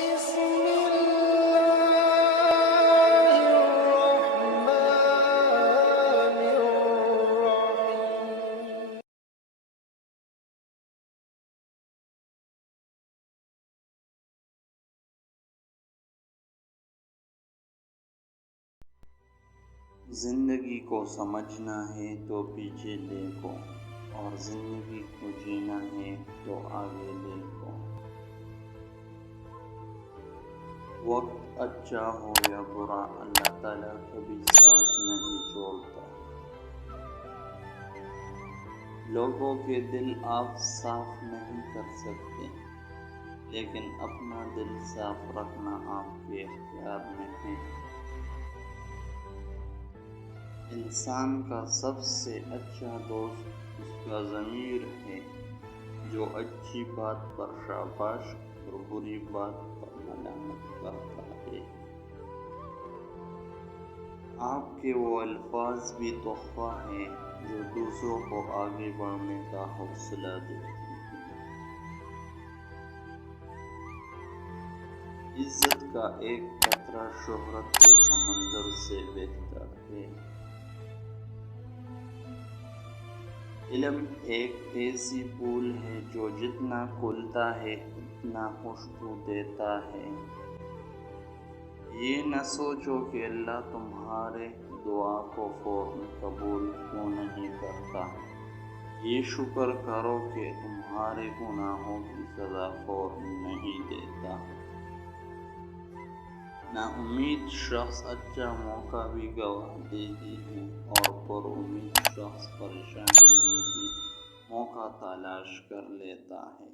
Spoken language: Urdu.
بسم الله الرحمن الرحيم. زندگی کو سمجھنا ہے تو پیچھے دیکھو، اور زندگی کو جینا ہے تو آگے دیکھو۔ وقت اچھا ہو یا برا، اللہ تعالیٰ کبھی ساتھ نہیں چھوڑتا۔ لوگوں کے دل آپ صاف نہیں کر سکتے، لیکن اپنا دل صاف رکھنا آپ کے اختیار میں ہے۔ انسان کا سب سے اچھا دوست اس کا ضمیر ہے، جو اچھی بات پر شاباش اور بری بات پر ملامت کرتا ہے۔ آپ کے وہ الفاظ بھی تحفہ ہیں جو دوسروں کو آگے بڑھنے کا حوصلہ دیتے ہیں۔ عزت کا ایک قطرہ شہرت کے سمندر سے بہتر ہے۔ علم ایک ایسی پھول ہے جو جتنا کھلتا ہے اتنا خوشبو دیتا ہے۔ یہ نہ سوچو کہ اللہ تمہارے دعا کو فوراً قبول کیوں نہیں کرتا، یہ شکر کرو کہ تمہارے گناہوں کی سزا فوراً نہیں دیتا۔ نا امید شخص اچھا موقع بھی گنوا دیتی ہے، اور پر امید شخص پریشانی میں بھی موقع تلاش کر لیتا ہے۔